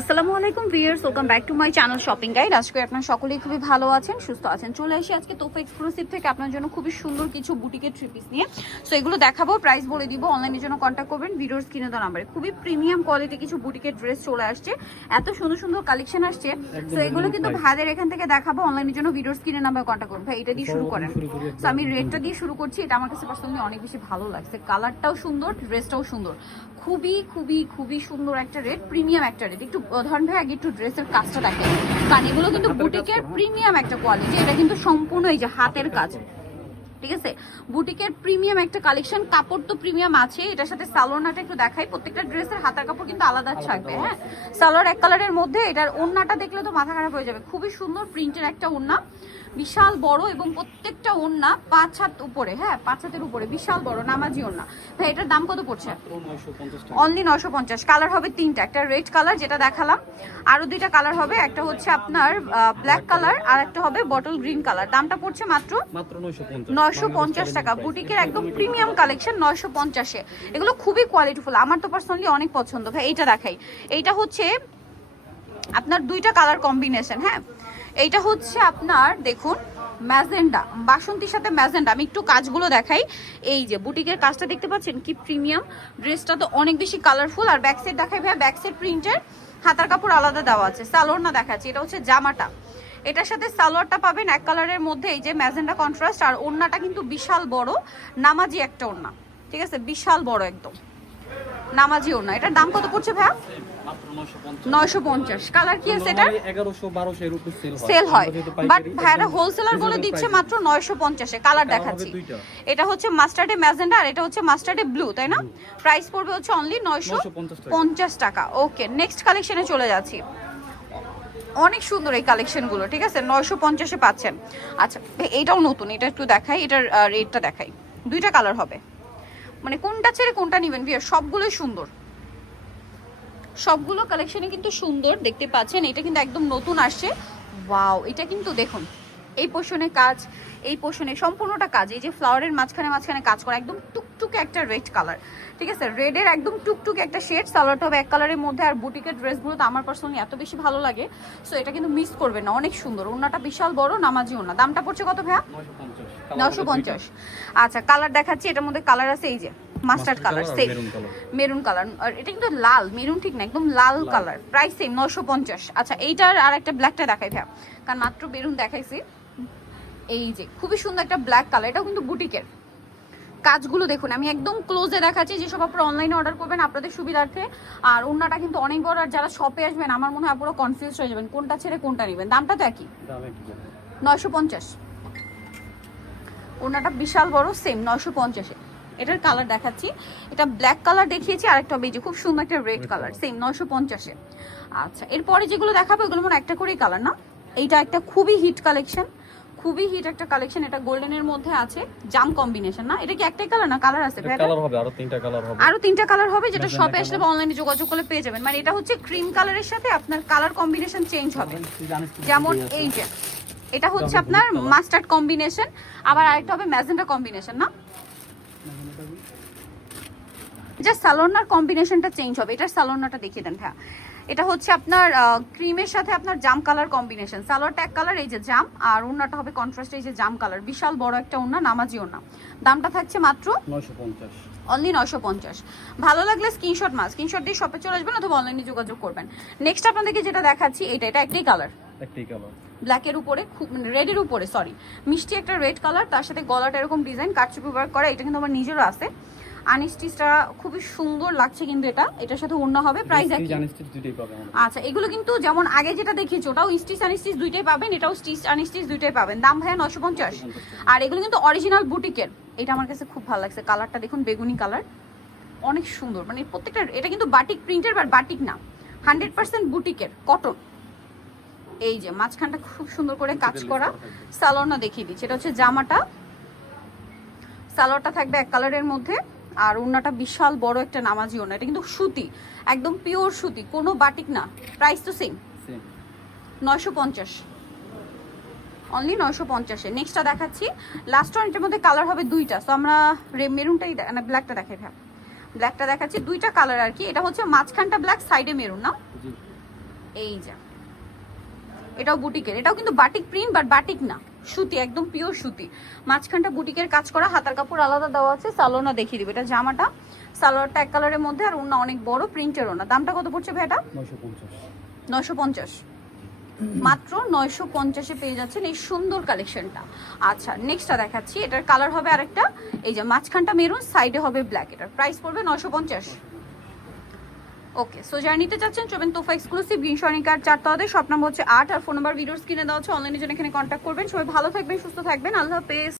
আসসালামু আলাইকুম viewers welcome back to my channel shopping guide. আজকে আপনারা সকলেই খুবই ভালো আছেন সুস্থ আছেন। চলে আসি আজকে তোফা এক্সক্লুসিভ থেকে আপনার জন্য খুবই সুন্দর কিছু বুটিকের থ্রি পিস নিয়ে। সো এগুলো দেখাবো প্রাইস বলে দিব অনলাইনের জন্য কন্ট্যাক্ট করবেন ভিডিওর স্ক্রিনে দেওয়া নাম্বারে খুবই প্রিমিয়াম কোয়ালিটি কিছু বুটিকের ড্রেস চলে আসছে। এত সুন্দর সুন্দর কালেকশন আসছে। সো এগুলো কিন্তু ভাইদের এখান থেকে দেখাবো অনলাইনের জন্য ভিডিওর স্ক্রিনে নাম্বার কন্ট্যাক্ট করুন ভাই এটা দিয়ে শুরু করেন। সো আমি রেটটা দিয়ে শুরু করছি এটা আমার কাছে পার্সোনালি অনেক বেশি ভালো লাগছে। কালারটাও সুন্দর ড্রেসটাও সুন্দর। খুবই খুবই খুবই সুন্দর একটা রেট প্রিমিয়াম একটা রেট একটু ধরেন ভাই আগে একটু ড্রেসের কাজটা দেখেন। কারণ এগুলো কিন্তু বুটিকের প্রিমিয়াম একটা কোয়ালিটি এটা কিন্তু সম্পূর্ণ এই যে হাতের কাজ। ঠিক আছে? বুটিকের প্রিমিয়াম একটা কালেকশন কাপড় তো প্রিমিয়াম আছে এটার সাথে সালোয়ারটা একটু দেখাই। প্রত্যেকটা ড্রেসের হাতার কাপড় কিন্তু আলাদা থাকবে হ্যাঁ? সালোয়ার এক কালারের মধ্যে এটার ওড়নাটা দেখলে তো মাথা খারাপ হয়ে যাবে। খুবই সুন্দর প্রিন্টের একটা ওড়না। বিশাল বড় এবং প্রত্যেকটা ওড়না পাঁচ হাত উপরে হ্যাঁ পাঁচ হাতের উপরে বিশাল বড় নামাজি ওড়না। ভাই এটার দাম কত পড়ছে? অনলি নশো পঞ্চাশ কালার হবে তিনটা একটা রেড কালার যেটা দেখালাম। আরও দুইটা কালার হবে একটা হচ্ছে আপনার ব্ল্যাক কালার আর একটা হবে বটল গ্রিন কালার দামটা পড়ছে মাত্র মাত্র পঞ্চাশ। নয়শো পঞ্চাশ টাকা। বুটিকের একদম প্রিমিয়াম কালেকশন নয়শো পঞ্চাশে। এগুলো খুবই কোয়ালিটিফুল আমার তো পার্সোনালি অনেক পছন্দ। ভাই এইটা দেখাই। এইটা হচ্ছে আপনার দুইটা কালার কম্বিনেশন হ্যাঁ? এইটা হচ্ছে আপনার, দেখুন, ম্যাজেন্ডা, বাসন্তীর সাথে ম্যাজেন্ডা। আমি একটু কাজগুলো দেখাই। এই যে, বুটিকের কাজটা দেখতে পাচ্ছেন কি প্রিমিয়াম? ড্রেসটা তো অনেক বেশি কালারফুল আর ব্যাক সাইড দেখাই ভাই ব্যাক সাইড প্রিন্টের হাতার কাপড় আলাদা দেওয়া আছে। সালোয়ার না দেখাচ্ছি, এটা হচ্ছে জামাটা। এটার সাথে সালোয়ারটা পাবেন এক কালারের মধ্যে এই যে ম্যাজেন্ডা কন্ট্রাস্ট আর ওড়নাটা কিন্তু বিশাল বড়, নামাজি একটা ওড়না। ঠিক আছে? বিশাল বড় একদম। নামাজি ওড়না এটার দাম কত পড়ছে ভাইয়া? নয়শো পঞ্চাশ। কালার কি আছে এটা সেল হয়। বাট দিচ্ছে মাত্র নয়শো পঞ্চাশে। কালার এটা হচ্ছে আর এটা হচ্ছে ব্লু তাই না? প্রাইস পড়বে হচ্ছে অনলি নয়শো পঞ্চাশ টাকা। ওকে নেক্সট চলে যাচ্ছি। অনেক সুন্দর এই কালেকশনগুলো ঠিক আছে? নয়শো পঞ্চাশে পাচ্ছেন। আচ্ছা এইটাও নতুন। এটা একটু দেখাই। এটার রেটটা দেখাই। দুইটা কালার হবে। মানে কোনটা ছেড়ে কোনটা নেবেন বিয়ার সবগুলোই সুন্দর। সবগুলো কালেকশনে কিন্তু সুন্দর, দেখতে পাচ্ছেন? এটা কিন্তু একদম নতুন আসছে। ওয়াও এটা কিন্তু দেখুন, এই পোষণে কাজ, এই পোষণে সম্পূর্ণটা কাজ। এই যে ফ্লাওয়ারের মাঝখানে মাঝখানে কাজ করা, একদম টুকটুকে একটা রেড কালার ঠিক আছে? রেডের একদম টুকটুকে একটা শেড সালোয়ারটা হবে এক কালারের মধ্যে আর বুটিকের ড্রেসগুলো তো আমার পার্সোনালি এত বেশি ভালো লাগে। সো এটা কিন্তু মিস করবে না। অনেক সুন্দর। ওনাটা বিশাল বড়, নামাজি ওনা দামটা পড়ছে কত ভাইয়া? 950 Colour নশো পঞ্চাশ। আচ্ছা কালার দেখাচ্ছি এটার মধ্যে কালার আছে এই যে mustard colour same maroon colour আর এটা কিন্তু লাল মেরুন ঠিক না একদম লাল কালার প্রাইস সেম নশো পঞ্চাশ। আচ্ছা এইটার আর একটা ব্ল্যাকটা দেখাই ভাইয়া কারণ মাত্র মেরুন দেখাইছি। এই যে খুবই সুন্দর একটা ব্ল্যাক কালার এটাও কিন্তু বুটিকের। কাজগুলো দেখুন আমি একদম ক্লোজে দেখাচ্ছি যেসব আপনারা অনলাইনে অর্ডার করবেন আপনাদের সুবিধার্থে। আর ওনাটা কিন্তু অনেক বড় আর যারা শপে আসবেন আমার মনে হয় পুরো কনফিউজ হয়ে যাবেন কোনটা ছেড়ে কোনটা নেবেন। দামটা তো একই। নয়শো পঞ্চাশ। ওনাটা বিশাল বড় সেম নয়শো পঞ্চাশে এটার কালার দেখাচ্ছি। এটা ব্ল্যাক কালার দেখিয়েছি আর একটা বেজে খুব সুন্দর একটা রেড কালার সেম নয়শো পঞ্চাশে আচ্ছা এরপরে যেগুলো দেখাবো এগুলো মনে একটা করেই কালার না? এইটা একটা খুবই হিট কালেকশন খুবই হিট একটা কালেকশন এটা গোল্ডেনের মধ্যে আছে জাম কম্বিনেশন না? এটা কি একটাই কালার না? কালার আছে কালার হবে আরও তিনটা কালার হবে। আরও তিনটা কালার হবে যেটা শপে আসলে বা অনলাইনে যোগাযোগ করলে পেয়ে যাবেন। মানে এটা হচ্ছে ক্রিম কালারের সাথে আপনার কালার কম্বিনেশন চেঞ্জ হবে। যেমন এই যে এটা হচ্ছে আপনার মাস্টার্ড কম্বিনেশন আবার আরেকটা হবে ম্যাজেন্টা কম্বিনেশন না? জাস্ট সালোনার কম্বিনেশনটা চেঞ্জ হবে। এটার সালোনাটা দেখিয়ে দেন হ্যাঁ এটা হচ্ছে আপনার ক্রিমের সাথে আপনার জাম কালার কম্বিনেশন সালোয়ারটা এক কালার এই যে জাম আর ওড়নাটা হবে কন্ট্রাস্ট এই যে জাম কালার বিশাল বড় একটা ওড়না নামাজি ওড়না দামটা থাকছে মাত্র নয়শো অনলি নশো পঞ্চাশ। ভালো লাগলে স্ক্রিনশট মাস স্ক্রিনশট দিয়ে শপে চলে আসবেন অথবা অনলাইনে যোগাযোগ করবেন। নেক্সট আপনাদেরকে যেটা দেখাচ্ছি এটা এটা একটাই কালার একটাই কালার ব্ল্যাকের উপরে খুব রেডের উপরে সরি মিষ্টি একটা রেড কালার তার সাথে গলাটা এরকম ডিজাইন কাটচুপি ওয়ার্ক করা এটা কিন্তু আমার নিজেরও আছে। আনিস্টিসটা খুবই সুন্দর লাগছে কিন্তু এটা এটার সাথে অন্য হবে প্রাইস আচ্ছা এগুলো কিন্তু যেমন আগে যেটা দেখিয়েছি ওটাও স্টিচ আনিস্টিচ দুইটাই পাবেন এটাও স্টিচ আনিস্টিচ দুইটাই পাবেন। দাম ভাইয়া নশো পঞ্চাশ। আর এগুলো কিন্তু অরিজিনাল বুটিকের এটা আমার কাছে খুব ভালো লাগছে কালারটা দেখুন বেগুনি কালার অনেক সুন্দর মানে প্রত্যেকটা এটা কিন্তু বাটিক প্রিন্টের বাট বাটিক না। হান্ড্রেড পার্সেন্ট বুটিকের কটন এই যে মাঝখানটা খুব সুন্দর করে কাজ করা। সালোয়ারটা দেখিয়ে দিচ্ছি। এটা হচ্ছে জামাটা। সালোয়ারটা থাকবে এক কালারের মধ্যে। আর ওড়নাটা বিশাল বড় একটা নামাজি ওড়না এটা কিন্তু সুতি একদম পিওর সুতি কোনো বাটিক না। প্রাইস তো সেম নয়শো পঞ্চাশ। অনলি নয়শো পঞ্চাশে। নেক্সটটা দেখাচ্ছি। লাস্ট ওয়ান এটার মধ্যে কালার হবে দুইটা। তো আমরা মেরুনটাই না ব্ল্যাকটা দেখাই ভাব ব্ল্যাকটা দেখাচ্ছি। দুইটা কালার আর কি। এটা হচ্ছে মাঝখানটা ব্ল্যাক সাইডে মেরুন না? এই যা। এটাও বুটিকের। এটাও কিন্তু বাটিক প্রিন্ট বাট বাটিক না। সুতি একদম পিওর সুতি। মাঝখানটা বুটিকের কাজ করা হাতার কাপড় আলাদা দেওয়া আছে সালোনা দেখিয়ে দিবে। এটা জামাটা সালোয়ারটা এক কালারের মধ্যে আর ওনা অনেক বড় প্রিন্টের ওনা দামটা কত পড়ছে নয়শো পঞ্চাশ। নয়শো পঞ্চাশ। মাত্র নয়শো পঞ্চাশে পেয়ে যাচ্ছেন এই সুন্দর কালেকশনটা আচ্ছা নেক্সটটা দেখাচ্ছি। এটার কালার হবে আরেকটা। এই যে মাঝখানটা মেরুন সাইডে হবে ব্ল্যাক এটার প্রাইস পড়বে নয়শো পঞ্চাশ। ওকে সো যারা নিতে চাচ্ছেন চবেন তোফা এক্সক্লুসিভ গ্রিন স্বর্ণিকার চারতলাতে সব নাম্বার হচ্ছে আট, আর ফোন নাম্বার ভিডিওস কিনে দেওয়া হচ্ছে অনলাইনে জন্য এখানে কন্ট্যাক্ট করবেন। সবাই ভালো থাকবেন, সুস্থ থাকবেন। আল্লাহ হাফেজ।